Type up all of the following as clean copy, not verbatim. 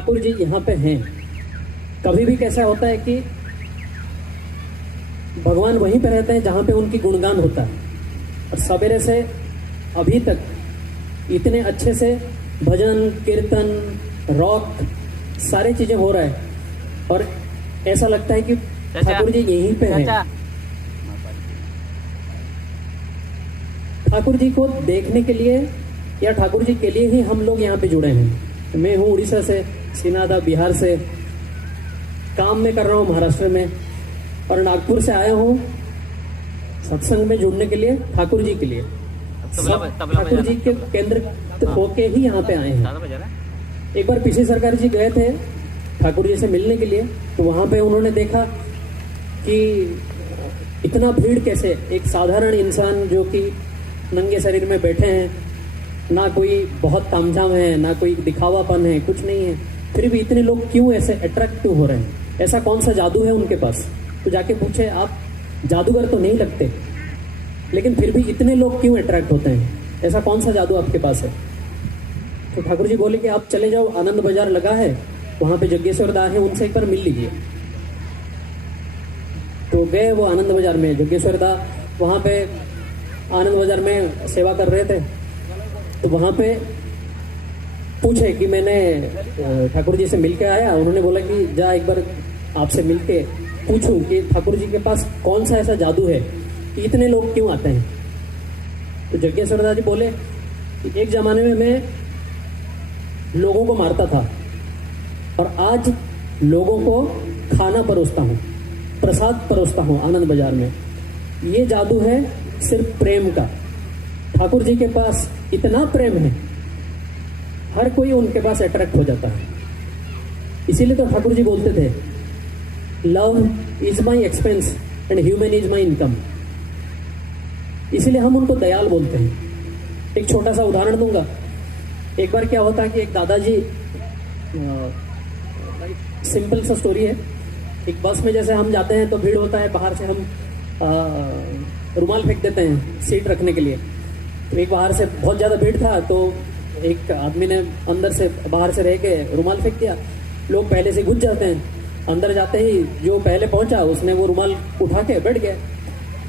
ठाकुर जी यहाँ पे हैं। कभी भी कैसा होता है कि भगवान वहीं पे रहते हैं जहाँ पे उनकी गुणगान होता है, और सवेरे से अभी तक इतने अच्छे से भजन कीर्तन रॉक सारी चीजें हो रहा है, और ऐसा लगता है कि ठाकुर जी यहीं पे हैं। ठाकुर जी को देखने के लिए या ठाकुर जी के लिए ही हम लोग यहाँ पे जुड़े हैं। मैं हूँ उड़ीसा से, सीनादा बिहार से, काम में कर रहा हूँ महाराष्ट्र में, और नागपुर से आया हूँ सत्संग में जुड़ने के लिए, ठाकुर जी के लिए। ठाकुर जी के केंद्र होके ही यहाँ पे आए हैं। एक बार पीसी सरकार जी गए थे ठाकुर जी से मिलने के लिए, तो वहाँ पे उन्होंने देखा कि इतना भीड़ कैसे, एक साधारण इंसान जो कि नंगे शरीर में बैठे हैं, ना कोई बहुत तामझाम है, ना कोई दिखावापन है, कुछ नहीं है, फिर भी इतने लोग क्यों ऐसे अट्रैक्टिव हो रहे हैं? ऐसा कौन सा जादू है उनके पास? तो जाके पूछे, आप जादूगर तो नहीं लगते, लेकिन फिर भी इतने लोग क्यों अट्रैक्ट होते हैं? ऐसा कौन सा जादू आपके पास है? तो ठाकुर जी बोले कि आप चले जाओ, आनंद बाजार लगा है, वहां पे जग्गेश्वर दा है, उनसे एक बार मिल लीजिए। तो गए वो आनंद बाजार में, जग्गेश्वर दा वहां पे आनंद बाजार में सेवा कर रहे थे। तो वहां पे पूछे कि मैंने ठाकुर जी से मिलके आया। उन्होंने बोला कि जा एक बार आपसे मिलके पूछूं कि ठाकुर जी के पास कौन सा ऐसा जादू है कि इतने लोग क्यों आते हैं। तो जग्गेश्वर दास जी बोले कि एक जमाने में मैं लोगों को मारता था, और आज लोगों को खाना परोसता हूँ, प्रसाद परोसता हूँ आनंद बाजार में। ये जादू है सिर्फ प्रेम का। ठाकुर जी के पास इतना प्रेम है, हर कोई उनके पास अट्रैक्ट हो जाता है। इसीलिए तो ठाकुर जी बोलते थे, love is my expense and human is my income. इसीलिए हम उनको दयाल बोलते हैं। एक छोटा सा उदाहरण दूंगा। एक बार क्या होता है कि एक दादाजी, सिंपल सा स्टोरी है, एक बस में जैसे हम जाते हैं तो भीड़ होता है, बाहर से हम रुमाल फेंक देते हैं सीट रखने के लिए। तो एक बाहर से बहुत ज़्यादा भीड़ था, तो एक आदमी ने अंदर से बाहर से रह के रुमाल फेंक दिया। लोग पहले से घुस जाते हैं, अंदर जाते ही जो पहले पहुंचा उसने वो रुमाल उठा के बैठ गया।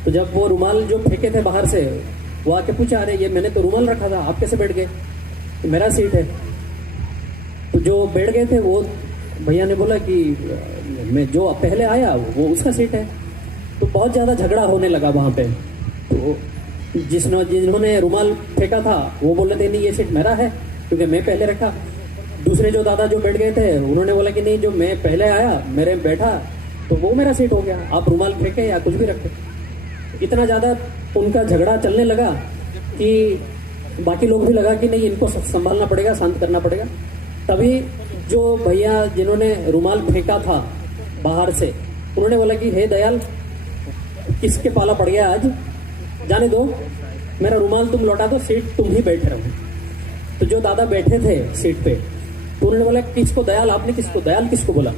तो जब वो रुमाल जो फेंके थे बाहर से, वो आके पूछा, अरे ये मैंने तो रुमाल रखा था, आप कैसे बैठ गए? तो मेरा सीट है। तो जो बैठ गए थे वो भैया ने बोला कि मैं जो पहले आया वो उसका सीट है। तो बहुत ज़्यादा झगड़ा होने लगा वहाँ पे। तो जिन्होंने रुमाल फेंका था वो बोले थे नहीं ये सीट मेरा है क्योंकि मैं पहले रखा। दूसरे जो दादा जो बैठ गए थे उन्होंने बोला कि नहीं जो मैं पहले आया मेरे बैठा तो वो मेरा सीट हो गया, आप रुमाल फेंके या कुछ भी रखे। इतना ज़्यादा उनका झगड़ा चलने लगा कि बाकी लोग भी लगा कि नहीं इनको संभालना पड़ेगा, शांत करना पड़ेगा। तभी जो भैया जिन्होंने रुमाल फेंका था बाहर से, उन्होंने बोला कि हे दयाल, किसके पाला पड़ गया आज, जाने दो, मेरा रुमाल तुम लौटा दो, सीट तुम ही बैठे रहो। तो जो दादा बैठे थे सीट पे, तो उन्होंने बोला किसको दयाल, आपने किसको दयाल किसको बोला?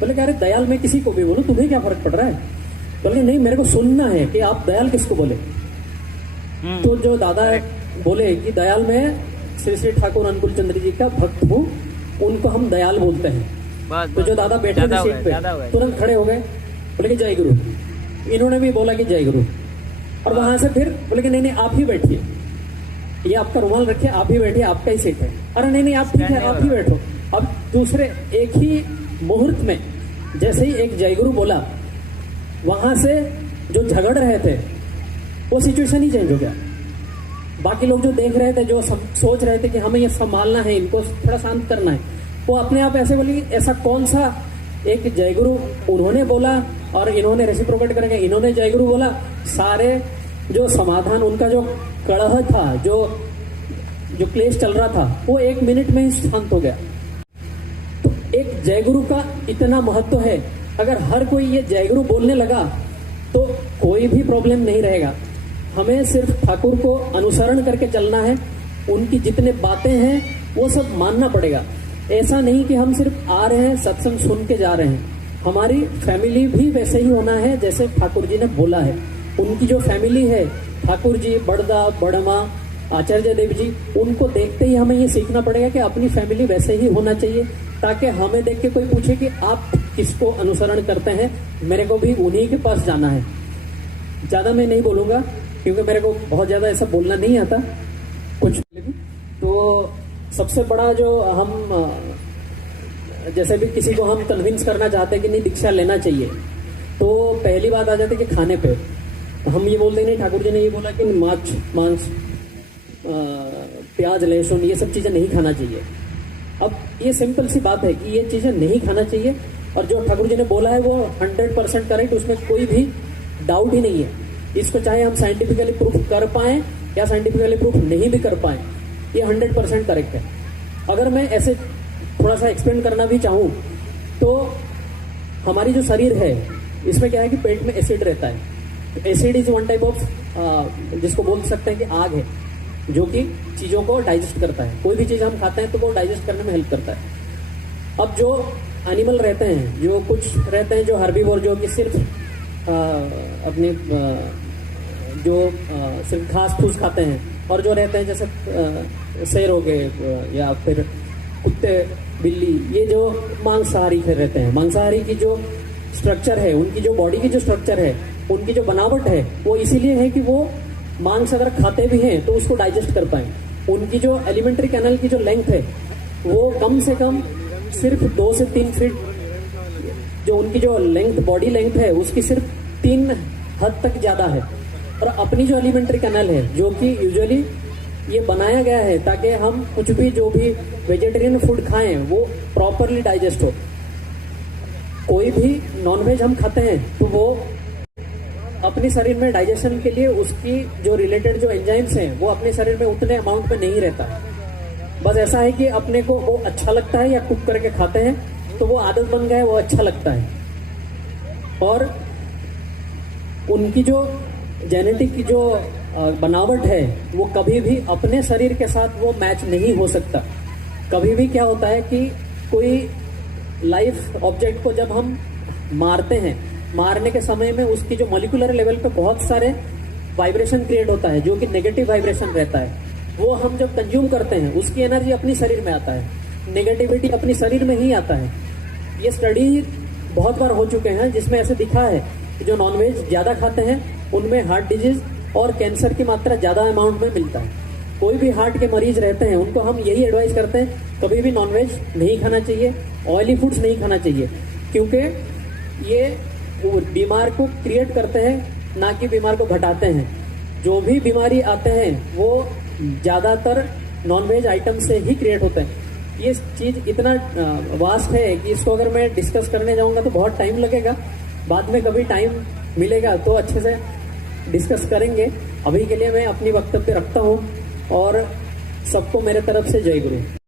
बोले कि अरे दयाल मैं किसी को भी बोलूं, तुम्हें क्या फर्क पड़ रहा है? बोले नहीं मेरे को सुनना है कि आप दयाल किसको बोले। तो जो दादा बोले कि दयाल मैं श्री श्री ठाकुर अनुकूल चंद्र जी का भक्त हूँ, उनको हम दयाल बोलते हैं। तो जो दादा बैठे थे सीट पे तुरंत खड़े हो गए, बोले कि जय गुरु। इन्होंने भी बोला कि जय गुरु, और वहां से फिर बोले कि नहीं नहीं आप ही बैठिए, ये आपका रुमाल रखिए, आप ही बैठिए, आपका ही सीट है। अरे नहीं नहीं आप ठीक है, आप ही बैठो। अब दूसरे एक ही मुहूर्त में जैसे ही एक जय गुरु बोला, वहां से जो झगड़ रहे थे वो सिचुएशन ही चेंज हो गया। बाकी लोग जो देख रहे थे, जो सोच रहे थे कि हमें ये संभालना है, इनको थोड़ा शांत करना है, वो अपने आप ऐसे बोले कि ऐसा कौन सा एक जय गुरु उन्होंने बोला और इन्होंने रेसिप्रोकेट करेंगे, इन्होंने जय गुरु बोला, सारे जो समाधान उनका जो कलह था, जो क्लेश चल रहा था, वो 1 मिनट में ही शांत हो गया। तो एक जय गुरु का इतना महत्व है। अगर हर कोई ये जय गुरु बोलने लगा तो कोई भी प्रॉब्लम नहीं रहेगा। हमें सिर्फ ठाकुर को अनुसरण करके चलना है, उनकी जितने बातें हैं वो सब मानना पड़ेगा। ऐसा नहीं कि हम सिर्फ आ रहे हैं सत्संग सुन के जा रहे हैं, हमारी फैमिली भी वैसे ही होना है जैसे ठाकुर जी ने बोला है। उनकी जो फैमिली है, ठाकुर जी, बड़दा, बड़मा, आचार्य देव जी, उनको देखते ही हमें ये सीखना पड़ेगा कि अपनी फैमिली वैसे ही होना चाहिए, ताकि हमें देख के कोई पूछे कि आप किसको अनुसरण करते हैं, मेरे को भी उन्हीं के पास जाना है। ज़्यादा मैं नहीं बोलूँगा क्योंकि मेरे को बहुत ज़्यादा ऐसा बोलना नहीं आता कुछ भी। तो सबसे बड़ा जो हम जैसे भी किसी को हम कन्विंस करना चाहते हैं कि नहीं दीक्षा लेना चाहिए, तो पहली बात आ जाती है कि खाने पे हम ये बोलते नहीं, ठाकुर जी ने ये बोला कि मांस प्याज लहसुन ये सब चीज़ें नहीं खाना चाहिए। अब ये सिंपल सी बात है कि ये चीज़ें नहीं खाना चाहिए, और जो ठाकुर जी ने बोला है वो 100% करेक्ट, उसमें कोई भी डाउट ही नहीं है। इसको चाहे हम साइंटिफिकली प्रूफ कर पाएं या साइंटिफिकली प्रूफ नहीं भी कर पाएं, ये 100% करेक्ट है। अगर मैं ऐसे थोड़ा सा एक्सप्लेन करना भी चाहूँ तो हमारी जो शरीर है इसमें क्या है कि पेट में एसिड रहता है। Acid is one type of जिसको बोल सकते हैं कि आग है, जो कि चीज़ों को डाइजेस्ट करता है। कोई भी चीज़ हम खाते हैं तो वो डाइजेस्ट करने में हेल्प करता है। अब जो एनिमल रहते हैं, जो कुछ रहते हैं जो हर्बीवोर, जो कि सिर्फ अपने सिर्फ घास फूस खाते हैं, और जो रहते हैं जैसे शेर हो गए या फिर कुत्ते बिल्ली, ये जो मांसाहारी फिर रहते हैं। मांसाहारी की जो स्ट्रक्चर है, उनकी जो बॉडी की जो स्ट्रक्चर है, उनकी जो बनावट है, वो इसीलिए है कि वो मांस अगर खाते भी हैं तो उसको डाइजेस्ट कर पाएं। उनकी जो एलिमेंट्री कैनल की जो लेंथ है वो कम से कम सिर्फ 2 से 3 फीट, जो उनकी जो लेंथ बॉडी लेंथ है उसकी सिर्फ 3 हद तक ज़्यादा है। और अपनी जो एलिमेंट्री कैनल है, जो कि यूजुअली ये बनाया गया है ताकि हम कुछ भी जो भी वेजिटेरियन फूड खाएं वो प्रॉपरली डाइजेस्ट हो। कोई भी नॉनवेज हम खाते हैं तो वो अपने शरीर में डाइजेशन के लिए उसकी जो रिलेटेड जो एंजाइम्स हैं वो अपने शरीर में उतने अमाउंट में नहीं रहता। बस ऐसा है कि अपने को वो अच्छा लगता है या कुक करके खाते हैं तो वो आदत बन गया है, वो अच्छा लगता है। और उनकी जो जेनेटिक की जो बनावट है वो कभी भी अपने शरीर के साथ वो मैच नहीं हो सकता। कभी भी क्या होता है कि कोई लाइफ ऑब्जेक्ट को जब हम मारते हैं, मारने के समय में उसकी जो मॉलिक्यूलर लेवल पे बहुत सारे वाइब्रेशन क्रिएट होता है, जो कि नेगेटिव वाइब्रेशन रहता है। वो हम जब कंज्यूम करते हैं उसकी एनर्जी अपनी शरीर में आता है, नेगेटिविटी अपनी शरीर में ही आता है। ये स्टडी बहुत बार हो चुके हैं जिसमें ऐसे दिखा है कि जो नॉनवेज ज़्यादा खाते हैं उनमें हार्ट डिजीज और कैंसर की मात्रा ज़्यादा अमाउंट में मिलता है। कोई भी हार्ट के मरीज रहते हैं उनको हम यही एडवाइस करते हैं, कभी भी नॉनवेज नहीं खाना चाहिए, ऑयली फूड्स नहीं खाना चाहिए, क्योंकि ये बीमार को क्रिएट करते हैं ना कि बीमार को घटाते हैं। जो भी बीमारी आते हैं वो ज़्यादातर नॉनवेज आइटम से ही क्रिएट होते हैं। ये चीज़ इतना वास्ट है कि इसको अगर मैं डिस्कस करने जाऊंगा तो बहुत टाइम लगेगा। बाद में कभी टाइम मिलेगा तो अच्छे से डिस्कस करेंगे। अभी के लिए मैं अपनी वक्तव्य रखता हूँ और सबको मेरे तरफ से जय गुरु।